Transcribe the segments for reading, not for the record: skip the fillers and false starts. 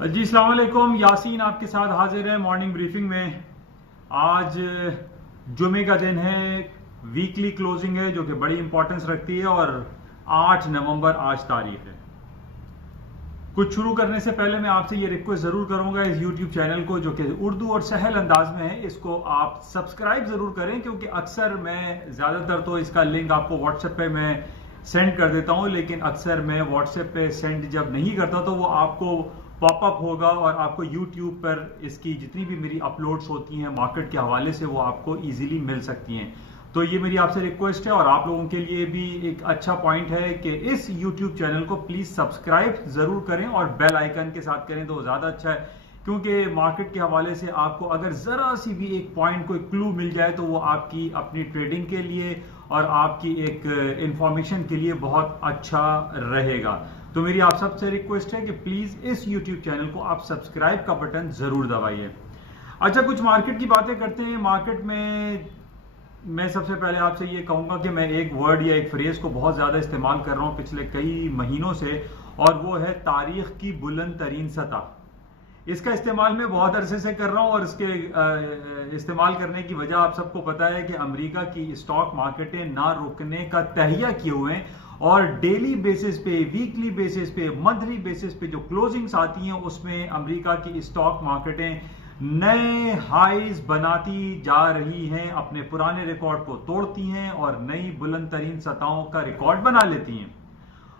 जी अस्सलाम वालेकुम। यासीन आपके साथ हाजिर है मॉर्निंग ब्रीफिंग में। आज जुमे का दिन है, वीकली क्लोजिंग है जो कि बड़ी इंपॉर्टेंस रखती है और 8 नवंबर आज तारीख है। कुछ शुरू करने से पहले मैं आपसे ये रिक्वेस्ट जरूर करूंगा, इस यूट्यूब चैनल को जो कि उर्दू और सहल अंदाज में है, इसको आप सब्सक्राइब जरूर करें, क्योंकि अक्सर मैं ज्यादातर तो इसका लिंक आपको व्हाट्सएप पे मैं सेंड कर देता हूं, लेकिन अक्सर मैं व्हाट्सएप पे सेंड जब नहीं करता तो वो आपको पॉपअप होगा और आपको यूट्यूब पर इसकी जितनी भी मेरी अपलोड्स होती हैं मार्केट के हवाले से वो आपको इजीली मिल सकती हैं। तो ये मेरी आपसे रिक्वेस्ट है और आप लोगों के लिए भी एक अच्छा पॉइंट है कि इस यूट्यूब चैनल को प्लीज सब्सक्राइब जरूर करें और बेल आइकन के साथ करें तो ज्यादा अच्छा है, क्योंकि मार्केट के हवाले से आपको अगर जरा सी भी एक पॉइंट कोई क्लू मिल जाए तो वो आपकी अपनी ट्रेडिंग के लिए और आपकी एक इंफॉर्मेशन के लिए बहुत अच्छा रहेगा। तो मेरी आप सबसे रिक्वेस्ट है कि प्लीज इस यूट्यूब चैनल को आप सब्सक्राइब का बटन जरूर दबाइए। अच्छा, कुछ मार्केट की बातें करते हैं। मार्केट में मैं सबसे पहले आपसे ये कहूंगा कि मैं एक वर्ड या एक फ्रेज को बहुत ज्यादा इस्तेमाल कर रहा हूं पिछले कई महीनों से, और वो है तारीख की बुलंद तरीन सतह। इसका इस्तेमाल मैं बहुत अरसे से कर रहा हूं और इसके इस्तेमाल करने की वजह आप सबको पता है कि अमेरिका की स्टॉक मार्केटें ना रुकने का तहिया किए हुए हैं और डेली बेसिस पे, वीकली बेसिस पे, मंथली बेसिस पे जो क्लोजिंग्स आती हैं उसमें अमेरिका की स्टॉक मार्केटें नए हाईज बनाती जा रही हैं, अपने पुराने रिकॉर्ड को तोड़ती हैं और नई बुलंद तरीन सतहों का रिकॉर्ड बना लेती हैं।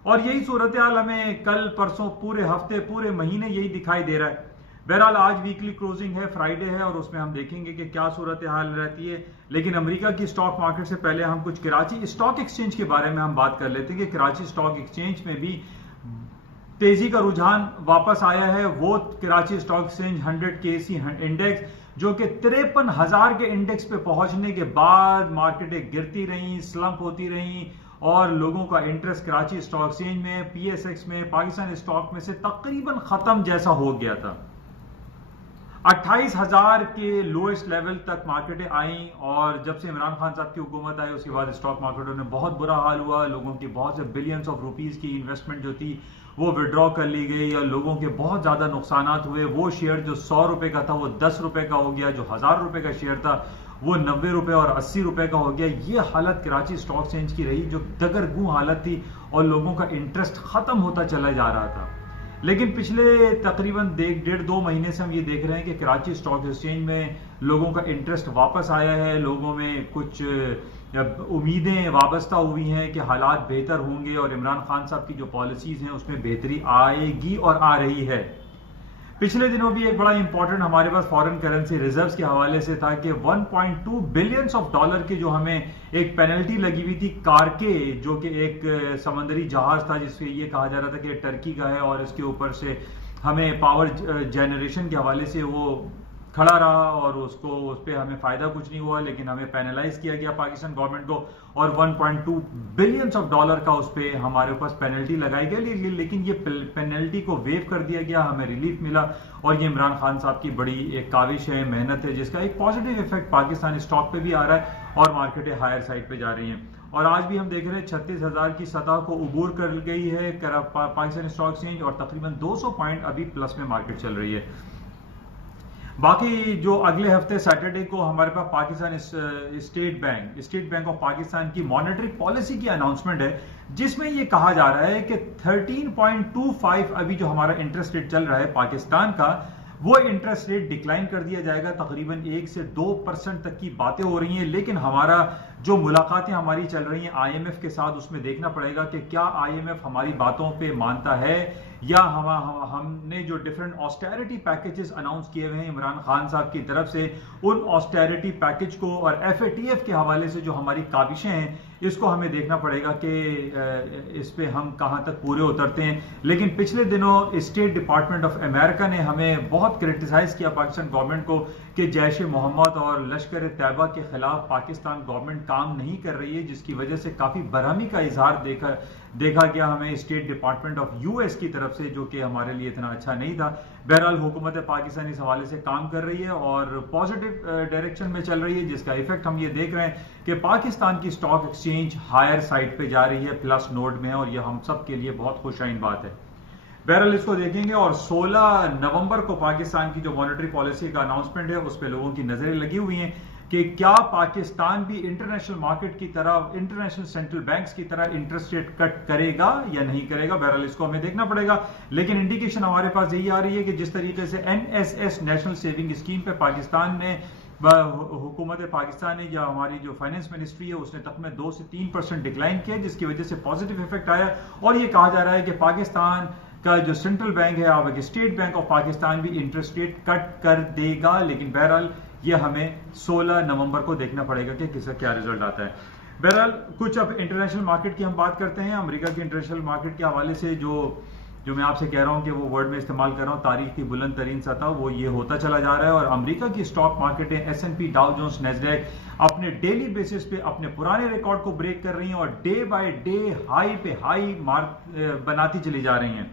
और यही सूरत हाल हमें कल परसों पूरे हफ्ते पूरे महीने यही दिखाई दे रहा है। बहरहाल आज वीकली क्लोजिंग है, फ्राइडे है, और उसमें हम देखेंगे कि क्या सूरत हाल रहती है। लेकिन अमेरिका की स्टॉक मार्केट से पहले हम कुछ कराची स्टॉक एक्सचेंज के बारे में हम बात कर लेते हैं कि कराची स्टॉक एक्सचेंज में भी तेजी का रुझान वापस आया है। वो Karachi stock exchange 100 KC index जो कि 53,000 के इंडेक्स पे पहुंचने के बाद मार्केटें गिरती रही, स्लंप होती रही और लोगों का इंटरेस्ट कराची स्टॉक एक्सचेंज में, PSX में, पाकिस्तान स्टॉक में से तकरीबन खत्म जैसा हो गया था। 28,000 के लोएस्ट लेवल तक मार्केटें आई और जब से इमरान खान साहब की हुकूमत आई उसके बाद स्टॉक मार्केटों में बहुत बुरा हाल हुआ। लोगों की बहुत से बिलियंस ऑफ रुपीस की इन्वेस्टमेंट जो थी वो विड्रॉ कर ली गई और लोगों के बहुत ज्यादा नुकसान हुए। वो शेयर जो 100 रुपए का था वो 10 रुपए का हो गया, जो 1000 रुपए का शेयर था वो 90 रुपए और 80 रुपए का हो गया। ये हालत कराची स्टॉक एक्सचेंज की रही जो दगरगू हालत थी और लोगों का इंटरेस्ट खत्म होता चला जा रहा था। लेकिन पिछले तकरीबन 1.5-2 महीने से हम ये देख रहे हैं कि कराची स्टॉक एक्सचेंज में लोगों का इंटरेस्ट वापस आया है। लोगों में कुछ उम्मीदें वाबस्ता हुई हैं कि हालात बेहतर होंगे और इमरान खान साहब की जो पॉलिसीज हैं उसमें बेहतरी आएगी और आ रही है। पिछले दिनों भी एक बड़ा इंपॉर्टेंट हमारे पास फॉरेन करेंसी रिजर्व्स के हवाले से था कि 1.2 बिलियंस ऑफ डॉलर की जो हमें एक पेनल्टी लगी हुई थी कारके, जो कि एक समंदरी जहाज था जिससे ये कहा जा रहा था कि टर्की का है और इसके ऊपर से हमें पावर जनरेशन के हवाले से वो खड़ा रहा और उसको उस पर हमें फायदा कुछ नहीं हुआ, लेकिन हमें पेनलाइज किया गया पाकिस्तान गवर्नमेंट को और 1.2 बिलियंस ऑफ डॉलर का उस पर हमारे पास पेनल्टी लगाई गई। लेकिन ये पेनल्टी को वेव कर दिया गया, हमें रिलीफ मिला और ये इमरान खान साहब की बड़ी एक काविश है, मेहनत है, जिसका एक पॉजिटिव इफेक्ट पाकिस्तान स्टॉक पे भी आ रहा है और मार्केटें हायर साइड पे जा रही हैं। और आज भी हम देख रहे हैं 36,000 की सतह को उबूर कर गई है पाकिस्तान स्टॉक एक्सचेंज और तकरीबन 200 पॉइंट अभी प्लस में मार्केट चल रही है। बाकी जो अगले हफ्ते सैटरडे को हमारे पास Pakistan state bank of Pakistan की मॉनेटरी पॉलिसी की अनाउंसमेंट है, जिसमें यह कहा जा रहा है कि 13.25 अभी जो हमारा इंटरेस्ट रेट चल रहा है पाकिस्तान का, वो इंटरेस्ट रेट डिक्लाइन कर दिया जाएगा। तकरीबन 1 से 2% तक की बातें हो रही हैं, लेकिन हमारा जो मुलाकातें हमारी चल रही हैं IMF के साथ, उसमें देखना पड़ेगा कि क्या IMF हमारी बातों पे मानता है या हमने जो डिफरेंट ऑस्टेरिटी पैकेजेस अनाउंस किए हुए हैं इमरान खान साहब की तरफ से, उन ऑस्टेरिटी पैकेज को और FATF के हवाले से जो हमारी काविशें हैं इसको हमें देखना पड़ेगा कि इस पे हम कहां तक पूरे उतरते हैं। लेकिन पिछले दिनों स्टेट डिपार्टमेंट ऑफ अमेरिका ने हमें बहुत क्रिटिसाइज किया पाकिस्तान गवर्नमेंट को कि जैश ए मोहम्मद और लश्कर तैयबा के खिलाफ पाकिस्तान गवर्नमेंट काम नहीं कर रही है, जिसकी वजह से काफी बरहमी का इजहार देखा गया हमें स्टेट डिपार्टमेंट ऑफ US की तरफ से, जो कि हमारे लिए इतना अच्छा नहीं था। बहरहाल हुकूमत पाकिस्तान इस हवाले से काम कर रही है और पॉजिटिव डायरेक्शन में चल रही है, जिसका इफेक्ट हम ये देख रहे हैं कि पाकिस्तान की स्टॉक एक्सचेंज हायर साइड पे जा रही है, प्लस नोड में है और यह हम सब के लिए बहुत खुशाइन बात है। बहरहाल इसको देखेंगे। और 16 नवंबर को पाकिस्तान की जो मॉनेटरी पॉलिसी का अनाउंसमेंट है उस पर लोगों की नजरें लगी हुई हैं कि क्या पाकिस्तान भी इंटरनेशनल मार्केट की तरह, इंटरनेशनल सेंट्रल बैंक्स की तरह इंटरेस्ट रेट कट करेगा या नहीं करेगा। बहरहाल इसको हमें देखना पड़ेगा, लेकिन इंडिकेशन हमारे पास यही आ रही है कि जिस तरीके से NSS नेशनल सेविंग स्कीम पे पाकिस्तान ने, हुकूमत पाकिस्तान ने या हमारी जो फाइनेंस मिनिस्ट्री है उसने तक में 2 से 3% डिक्लाइन किया, जिसकी वजह से पॉजिटिव इफेक्ट आया। और ये कहा जा रहा है कि पाकिस्तान का जो सेंट्रल बैंक है, आप स्टेट बैंक ऑफ पाकिस्तान भी इंटरेस्ट रेट कट कर देगा। लेकिन बहरहाल ये हमें 16 नवंबर को देखना पड़ेगा कि किसका क्या रिजल्ट आता है। बहरहाल कुछ अब इंटरनेशनल मार्केट की हम बात करते हैं। अमेरिका की इंटरनेशनल मार्केट के हवाले से जो मैं आपसे कह रहा हूं कि वो वर्ड में इस्तेमाल कर रहा हूं, तारीख की बुलंद तरीन सतह, वो ये होता चला जा रहा है। और अमेरिका की स्टॉक मार्केटें S&P, डाउ जोन्स, नैस्डैक अपने डेली बेसिस पे अपने पुराने रिकॉर्ड को ब्रेक कर रही हैं और डे बाय डे हाई पे हाई बनाती चली जा रही हैं।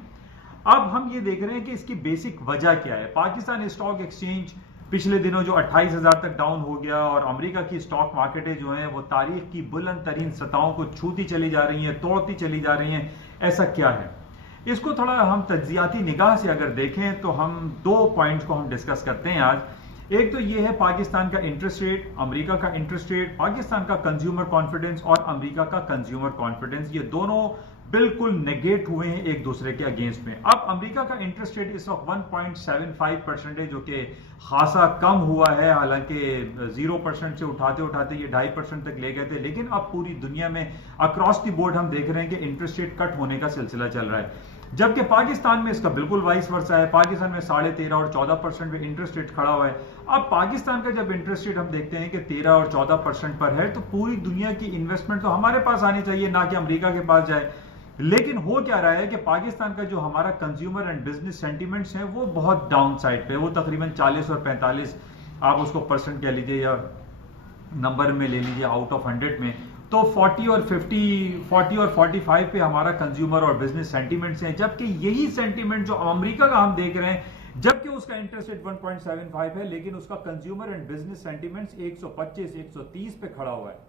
अब हम ये देख रहे हैं कि इसकी बेसिक वजह क्या है। पाकिस्तान स्टॉक एक्सचेंज पिछले दिनों जो 28,000 तक डाउन हो गया और अमेरिका की स्टॉक मार्केटें जो हैं वो तारीख की बुलंद तरीन सतहों को छूती चली जा रही हैं, तोड़ती चली जा रही हैं। ऐसा क्या है? इसको थोड़ा हम तज्जियाती निगाह से अगर देखें तो हम 2 पॉइंट्स को हम डिस्कस करते हैं आज। एक तो ये है पाकिस्तान का इंटरेस्ट रेट, अमेरिका का इंटरेस्ट रेट, पाकिस्तान का कंज्यूमर कॉन्फिडेंस और अमेरिका का कंज्यूमर कॉन्फिडेंस, ये दोनों बिल्कुल नेगेट हुए हैं एक दूसरे के अगेंस्ट में। अब अमेरिका का इंटरेस्ट रेट इस वक्त 1.75% है, जो कि खासा कम हुआ है। हालांकि 0% से उठाते उठाते ये 2.5% तक ले गए थे, लेकिन अब पूरी दुनिया में अक्रॉस द बोर्ड हम देख रहे हैं कि इंटरेस्ट रेट कट होने का सिलसिला चल रहा है। जबकि पाकिस्तान में इसका बिल्कुल वाइस वर्सा है। पाकिस्तान में 13.5 और 14% पे इंटरेस्ट रेट खड़ा हुआ है। अब पाकिस्तान का जब इंटरेस्ट रेट हम देखते हैं कि 13 और 14% पर है, तो पूरी दुनिया की इन्वेस्टमेंट तो हमारे पास आनी चाहिए, ना कि अमेरिका के पास जाए। लेकिन हो क्या रहा है कि पाकिस्तान का जो हमारा कंज्यूमर एंड बिजनेस सेंटीमेंट्स हैं वो बहुत डाउन साइड पे, वो तकरीबन 40 और 45, आप उसको परसेंट कह लीजिए या नंबर में ले लीजिए आउट ऑफ 100 में, तो 40 और 45 पे हमारा कंज्यूमर और बिजनेस सेंटीमेंट्स हैं। जबकि यही सेंटीमेंट जो अमेरिका का हम देख रहे हैं, जबकि उसका इंटरेस्ट रेट 1.75 है, लेकिन उसका कंज्यूमर एंड बिजनेस सेंटीमेंट्स 125, 130 पे खड़ा हुआ है।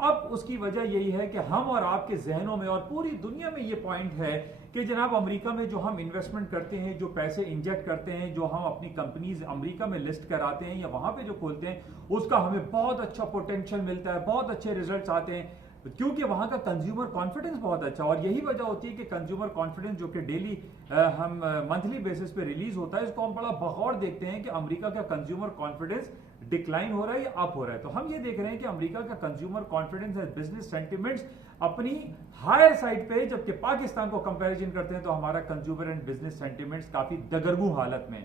अब उसकी वजह यही है कि हम और आपके जहनों में और पूरी दुनिया में ये पॉइंट है कि जनाब अमेरिका में जो हम इन्वेस्टमेंट करते हैं, जो पैसे इंजेक्ट करते हैं, जो हम अपनी कंपनीज अमेरिका में लिस्ट कराते हैं या वहां पे जो खोलते हैं, उसका हमें बहुत अच्छा पोटेंशियल मिलता है, बहुत अच्छे रिजल्ट्स आते हैं, क्योंकि वहां का कंज्यूमर कॉन्फिडेंस बहुत अच्छा। और यही वजह होती है कि कंज्यूमर कॉन्फिडेंस जो कि डेली हम मंथली बेसिस पे रिलीज होता है, इसको हम बड़ा बगौर देखते हैं कि अमेरिका का कंज्यूमर कॉन्फिडेंस डिक्लाइन हो रहा है या अप हो रहा है। तो हम ये देख रहे हैं कि अमेरिका का consumer confidence and business sentiments अपनी हायर साइड पे, जबकि पाकिस्तान को कंपैरिजन करते हैं तो हमारा कंज्यूमर एंड बिजनेस सेंटिमेंट्स काफी दगरगू हालत में।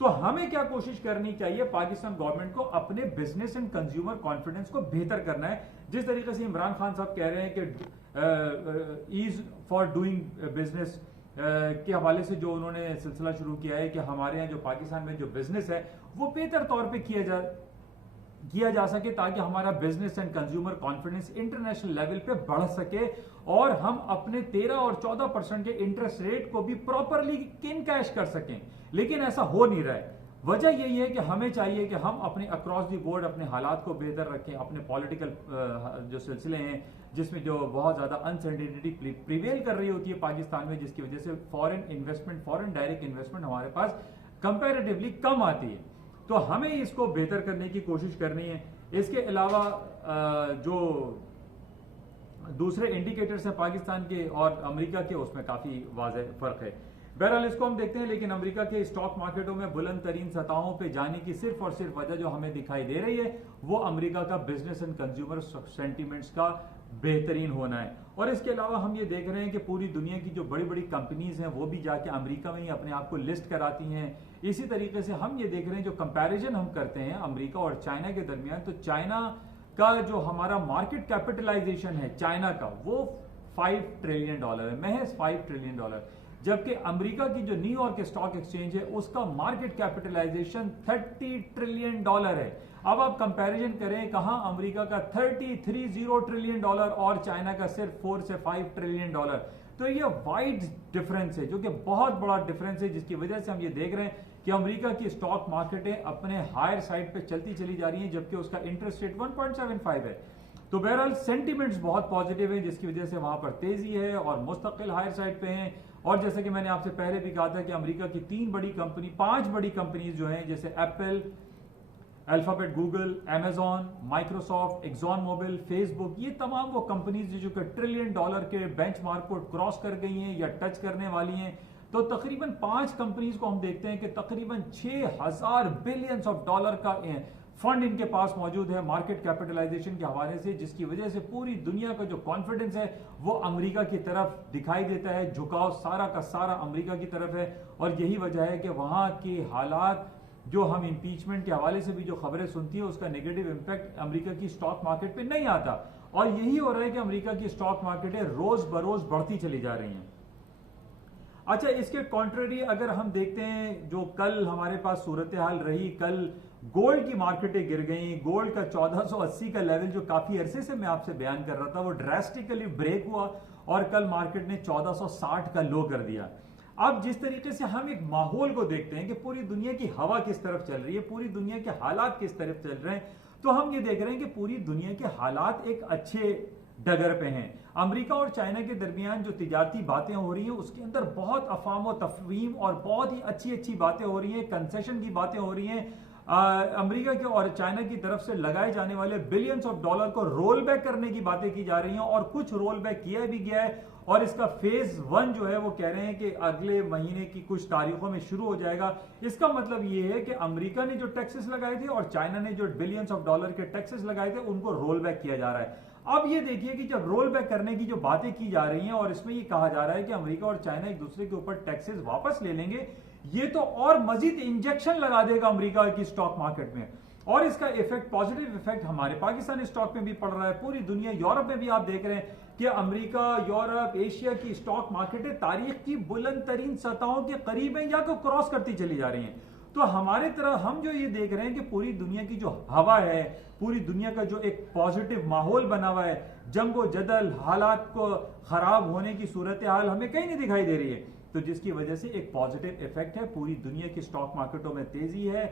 तो हमें क्या कोशिश करनी चाहिए? पाकिस्तान गवर्नमेंट को अपने बिजनेस एंड कंज्यूमर कॉन्फिडेंस को बेहतर करना है। जिस तरीके से इमरान खान साहब कह रहे हैं कि ईज फॉर डूइंग बिजनेस के हवाले से जो उन्होंने सिलसिला शुरू किया है कि हमारे यहाँ जो पाकिस्तान में जो बिजनेस है वो बेहतर तौर पे किया जा सके, ताकि हमारा business and consumer confidence international level पे बढ़ सके और हम अपने 13 और 14% के इंटरेस्ट रेट को भी प्रॉपरली इन कैश कर सकें। लेकिन ऐसा हो नहीं रहा है। वजह यही है कि हमें चाहिए कि हम अपने अक्रॉस द बोर्ड अपने हालात को बेहतर रखें, अपने पॉलिटिकल जो सिलसिले हैं जिसमें जो बहुत ज्यादा अनसर्टेनिटी प्रिवेल कर रही होती है पाकिस्तान में, जिसकी वजह से foreign investment, foreign direct investment हमारे पास कंपैरेटिवली कम आती है। तो हमें इसको बेहतर करने की कोशिश करनी है। इसके अलावा जो दूसरे इंडिकेटर्स हैं पाकिस्तान के और अमेरिका के, उसमें काफी वाज़ेह फर्क है। बहरहाल इसको हम देखते हैं। लेकिन अमेरिका के स्टॉक मार्केटों में बुलंद तरीन सतहों पे जाने की सिर्फ और सिर्फ वजह जो हमें दिखाई दे रही है वो अमेरिका का बिजनेस एंड कंज्यूमर सेंटीमेंट्स का बेहतरीन होना है। और इसके अलावा हम ये देख रहे हैं कि पूरी दुनिया की जो बड़ी बड़ी कंपनीज हैं वो भी जाके अमेरिका में ही अपने आप को लिस्ट कराती हैं। इसी तरीके से हम ये देख रहे हैं जो कंपैरिजन हम करते हैं अमेरिका और चाइना के दरमियान, तो चाइना का जो हमारा मार्केट कैपिटलाइजेशन है चाइना का, वो $5 ट्रिलियन है, महज $5 ट्रिलियन। जबकि अमेरिका की जो न्यूयॉर्क स्टॉक एक्सचेंज है उसका मार्केट कैपिटलाइजेशन $30 ट्रिलियन है। अब आप कंपैरिजन करें, कहां अमेरिका का 30 ट्रिलियन और चाइना का सिर्फ 4 से 5 ट्रिलियन। तो ये वाइड डिफरेंस है, जो कि बहुत बड़ा डिफरेंस है, जिसकी वजह से हम ये देख रहे हैं कि अमेरिका की स्टॉक मार्केटें अपने हायर साइड पे चलती चली जा रही हैं, जबकि उसका इंटरेस्ट रेट 1.75 है। तो बहरहाल सेंटीमेंट्स बहुत पॉजिटिव है, जिसकी वजह से वहां पर तेजी है और मुस्तकिल हायर साइड पे हैं। और जैसे कि मैंने आपसे पहले भी कहा था कि अमेरिका की 5 बड़ी कंपनीज जो हैं, जैसे Apple, Alphabet, Google, Amazon, Microsoft, Exxon Mobil, Facebook, ये तमाम वो कंपनीज जो कि $1 ट्रिलियन के बेंचमार्क को क्रॉस कर गई हैं या टच करने वाली हैं। तो तकरीबन 5 कंपनीज को हम देखते हैं कि तकरीबन $6,000 बिलियन का फंड इनके पास मौजूद है मार्केट कैपिटलाइजेशन के हवाले से, जिसकी वजह से पूरी दुनिया का जो कॉन्फिडेंस है वो अमेरिका की तरफ दिखाई देता है। झुकाव सारा का सारा अमेरिका की तरफ है और यही वजह है कि वहां के हालात, जो हम इंपीचमेंट के हवाले से भी जो खबरें सुनती है, उसका नेगेटिव इंपैक्ट अमेरिका की स्टॉक मार्केट पे नहीं आता। और यही हो रहा है कि अमेरिका की स्टॉक मार्केटें रोज बरोज बढ़ती चली जा रही हैं। अच्छा, इसके कॉन्ट्ररी अगर हम देखते हैं, जो कल हमारे पास सूरत हाल रही, कल गोल्ड की मार्केटें गिर गई। गोल्ड का 1480 का लेवल जो काफी अरसे से मैं आपसे बयान कर रहा था, वो ड्रास्टिकली ब्रेक हुआ और कल मार्केट ने 1460 का लो कर दिया। अब जिस तरीके से हम एक माहौल को देखते हैं कि पूरी दुनिया की हवा किस तरफ चल रही है, पूरी दुनिया के हालात किस तरफ चल रहे हैं, तो हम ये देख रहे हैं कि पूरी दुनिया के हालात एक अच्छे डगर पे हैं। अमेरिका और चाइना के दरमियान जो तिजारती बातें हो रही हैं, उसके अंदर बहुत अफाम व तफहीम और बहुत ही अच्छी अच्छी बातें हो रही हैं, कंसेशन की बातें हो रही हैं। अमेरिका के और चाइना की तरफ से लगाए जाने वाले बिलियंस ऑफ डॉलर को रोल बैक करने की बातें की जा रही हैं और कुछ रोल बैक किया भी गया है और इसका फेज 1 जो है वो कह रहे हैं कि अगले महीने की कुछ तारीखों में शुरू हो जाएगा। इसका मतलब ये है कि अमेरिका ने जो टैक्सेस लगाए थे और चाइना ने जो बिलियंस ऑफ डॉलर के टैक्सेस लगाए थे, उनको रोल बैक किया जा रहा है। अब ये देखिए कि जब रोल बैक करने की जो बातें की जा रही हैं और इसमें ये कहा जा रहा है कि अमेरिका और चाइना एक दूसरे के ऊपर टैक्सेस वापस ले लेंगे, ये तो और मजीद इंजेक्शन लगा देगा अमेरिका की स्टॉक मार्केट में और इसका इफेक्ट, पॉजिटिव इफेक्ट हमारे पाकिस्तानी स्टॉक में भी पड़ रहा है। पूरी दुनिया, यूरोप में भी आप देख रहे हैं कि अमेरिका, यूरोप, एशिया की स्टॉक मार्केटें तारीख की बुलंद तरीन सतहों के करीब हैं या को क्रॉस करती चली जा रही हैं। तो हमारे तरफ हम जो ये देख रहे हैं कि पूरी दुनिया की जो हवा है, पूरी दुनिया का जो एक पॉजिटिव माहौल बना हुआ है, जंगो जदल, हालात को खराब होने की सूरत हाल हमें कहीं नहीं दिखाई दे रही है, तो जिसकी वजह से एक पॉजिटिव इफेक्ट है। पूरी दुनिया की स्टॉक मार्केटों में तेजी है।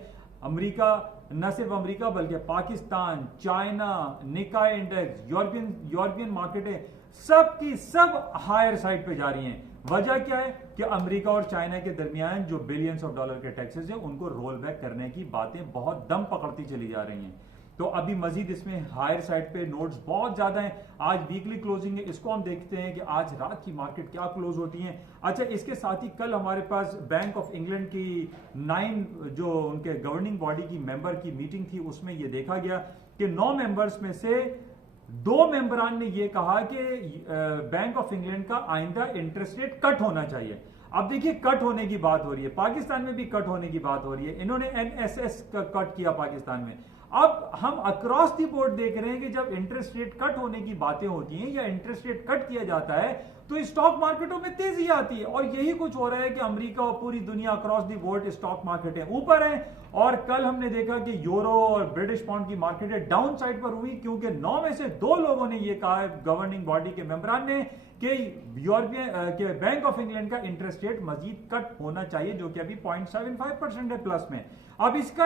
अमेरिका, न सिर्फ अमेरिका बल्कि पाकिस्तान, चाइना, निकाय इंडेक्स, यूरोपियन मार्केटें सब की सब हायर साइड पे जा रही हैं। वजह क्या है कि अमेरिका और चाइना के दरमियान जो बिलियंस ऑफ डॉलर के टैक्सेस हैं, उनको रोल बैक करने की बातें बहुत दम पकड़ती चली जा रही हैं। तो अभी मजीद इसमें हायर साइड पे नोट्स बहुत ज्यादा हैं। आज वीकली क्लोजिंग है, इसको हम देखते हैं कि आज रात की मार्केट क्या क्लोज होती है। अच्छा, इसके साथ ही कल हमारे पास बैंक ऑफ इंग्लैंड की 9 जो उनके गवर्निंग बॉडी की मेंबर की मीटिंग थी, उसमें यह देखा गया कि 9 मेंबर्स में से 2 मेंबरान ने यह कहा कि बैंक ऑफ इंग्लैंड का आइंदा इंटरेस्ट रेट कट होना चाहिए। अब देखिए, कट होने की बात हो रही है, पाकिस्तान में भी कट होने की बात हो रही है। इन्होंने NSS का कट किया पाकिस्तान में। अब हम अक्रॉस द बोर्ड देख रहे हैं कि जब इंटरेस्ट रेट कट होने की बातें होती हैं या इंटरेस्ट रेट कट किया जाता है तो स्टॉक मार्केटों में तेजी आती है और यही कुछ हो रहा है कि अमेरिका और पूरी दुनिया अक्रॉस द बोर्ड स्टॉक मार्केटें ऊपर हैं। और कल हमने देखा कि यूरो और ब्रिटिश पाउंड की मार्केटें डाउन साइड पर हुई, क्योंकि 9 में से 2 लोगों ने यह कहा है, गवर्निंग बॉडी के मेंबरान ने, कि यूरोपियन के बैंक ऑफ इंग्लैंड का इंटरेस्ट रेट मजीद कट होना चाहिए, जो कि अभी 0.75% है प्लस में। अब इसका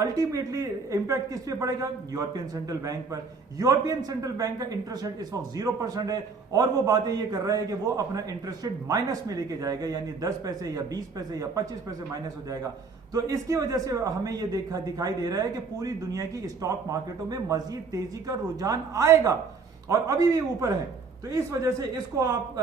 अल्टीमेटली इंपैक्ट किस पे पड़ेगा? यूरोपियन सेंट्रल बैंक पर। यूरोपियन सेंट्रल बैंक का इंटरेस्ट रेट इस वक्त 0% है और वो बातें ये कर रहा है कि वो अपना इंटरेस्ट रेट माइनस में लेके जाएगा, यानी 10 पैसे या 20 पैसे या 25 पैसे माइनस हो जाएगा। तो इसकी वजह से हमें ये दिखाई दे रहा है कि पूरी दुनिया की स्टॉक मार्केटों में मजीद तेजी का रुझान आएगा और अभी भी ऊपर है। तो इस वजह से इसको आप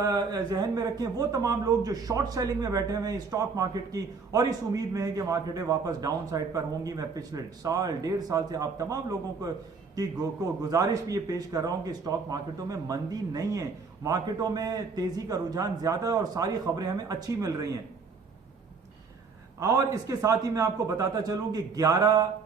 जहन में रखें। वो तमाम लोग जो शॉर्ट सेलिंग में बैठे हुए हैं स्टॉक मार्केट की और इस उम्मीद में है कि मार्केटें वापस डाउन साइड पर होंगी, मैं पिछले साल 1.5 साल से आप तमाम लोगों को गुजारिश भी ये पेश कर रहा हूं कि स्टॉक मार्केटों में मंदी नहीं है, मार्केटों में तेजी का रुझान ज्यादा है और सारी खबरें हमें अच्छी मिल रही हैं। और इसके साथ ही मैं आपको बताता चलूं कि 11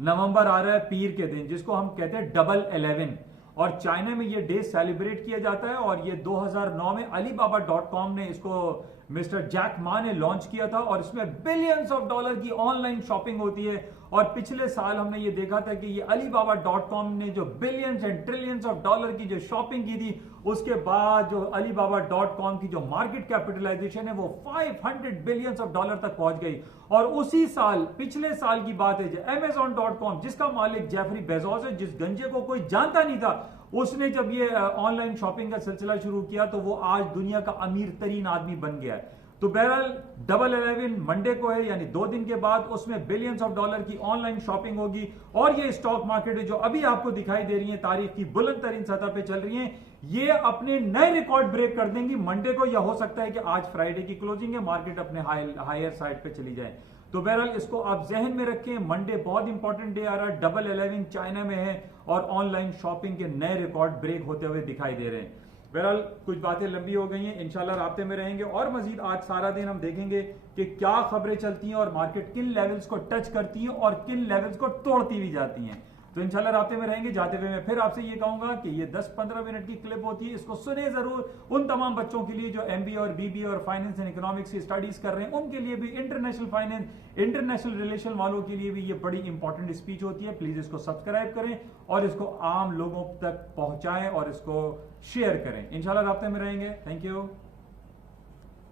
नवंबर आ रहा है पीर के दिन, जिसको हम कहते हैं डबल 11, और चाइना में ये डे सेलिब्रेट किया जाता है। और ये 2009 में Alibaba.com ने इसको मिस्टर जैक मा ने लॉन्च किया था और इसमें बिलियंस ऑफ डॉलर की ऑनलाइन शॉपिंग होती है। और पिछले साल हमने ये देखा था कि ये Alibaba.com ने जो billions and trillions of dollar की जो शॉपिंग की थी, उसके बाद जो Alibaba.com की जो मार्केट कैपिटलाइजेशन है वो 500 बिलियंस ऑफ डॉलर तक पहुंच गई। और उसी साल, पिछले साल की बात है, Amazon.com जिसका मालिक जेफरी बेजोस है, जिस गंजे को कोई जानता नहीं था, उसने जब ये ऑनलाइन शॉपिंग का सिलसिला शुरू किया तो वो आज दुनिया का अमीर तरीन आदमी बन गया है। तो बहरहाल डबल 11 मंडे को है, यानी 2 दिन के बाद उसमें बिलियंस ऑफ डॉलर की ऑनलाइन शॉपिंग होगी। और ये स्टॉक मार्केट जो अभी आपको दिखाई दे रही है तारीख की बुलंद तरीन सतह पे चल रही है, ये अपने नए रिकॉर्ड ब्रेक कर देंगी मंडे को, या हो सकता है कि आज फ्राइडे की क्लोजिंग है, मार्केट अपने हायर साइड पे चली जाए। तो बहरहाल इसको आप जहन में रखें, मंडे बहुत इंपॉर्टेंट डे आ रहा है, डबल 11 चाइना में है और ऑनलाइन शॉपिंग के नए रिकॉर्ड ब्रेक होते हुए दिखाई दे रहे हैं। बहरहाल कुछ बातें लंबी हो गई हैं, इंशाल्लाह राब्ते में रहेंगे और मजीद आज सारा दिन हम देखेंगे कि क्या खबरें चलती हैं और मार्केट किन लेवल्स को टच करती है और किन लेवल्स को तोड़ती भी जाती हैं। तो इंशाल्लाह राब्ते में रहेंगे। जाते हुए मैं फिर आपसे ये कहूंगा कि ये 10-15 मिनट की क्लिप होती है, इसको सुने जरूर। उन तमाम बच्चों के लिए जो MBA और BBA और फाइनेंस एंड इकोनॉमिक्स की स्टडीज कर रहे हैं, उनके लिए भी, इंटरनेशनल फाइनेंस, इंटरनेशनल रिलेशन वालों के लिए भी ये बड़ी इंपॉर्टेंट स्पीच होती है। प्लीज इसको सब्सक्राइब करें और इसको आम लोगों तक पहुंचाएं और इसको शेयर करें। इंशाल्लाह राब्ते में रहेंगे। Thank you.